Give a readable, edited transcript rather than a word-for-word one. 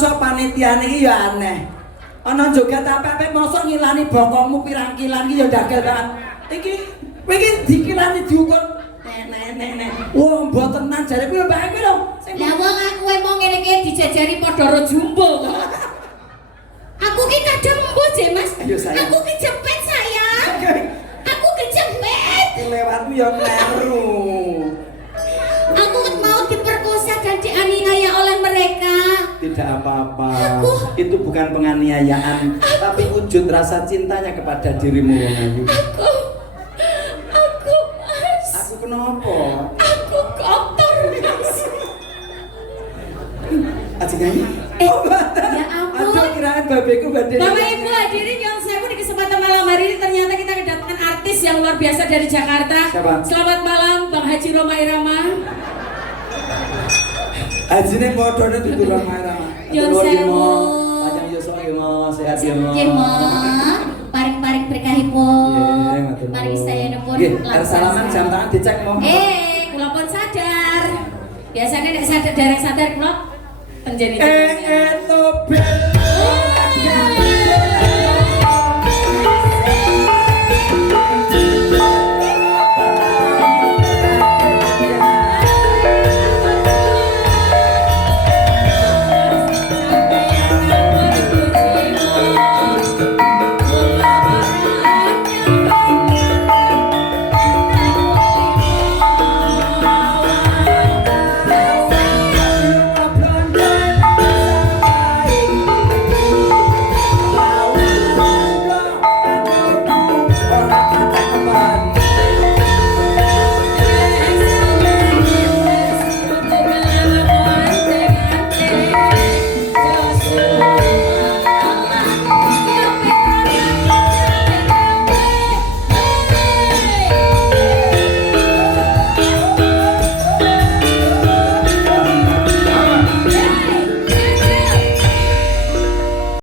mosok panitia niki ya aneh. Ana joget apik-apik mosok ngilani bokongmu pirang kilan iki ya dagel banget. Iki dikilani diukur nek. Wong mbotenan jare kuwi mbak kuwi lho. Lah wong aku mau ngene iki dijajari padha ro jumbo kok. Aku ki kadang embuh je, Mas. Aku ki jepit sayang. Aku kejepit. Lewatmu ya kleru. Aku mau diperkosa dan dianiaya oleh mereka. Tidak apa-apa. Itu bukan penganiayaan, tapi wujud rasa cintanya kepada dirimu, Ayu. Aku, Mas. Aku kenapa? Aku kotor, Mas. Ajeng Ayu. Ya ampun. Aduh, kirain babeku badhe. Bapak Ibu hadirin yang saya di kesempatan malam hari ini ternyata kita kedatangan artis yang luar biasa dari Jakarta. Siapa? Selamat malam Bang Haji Roma Irama. Hajine padha dudu Roma Irama. Yon sewu. sehat ya Mo. Nggih, Mo. Paring-paring berkahipun. Nggih, matur nuwun. Paring saya nepun. Nggih, arep salaman jam tangan dicek Mo. Kula pun sadar. Biasanya nek sadar dereng sadar kula penjeni.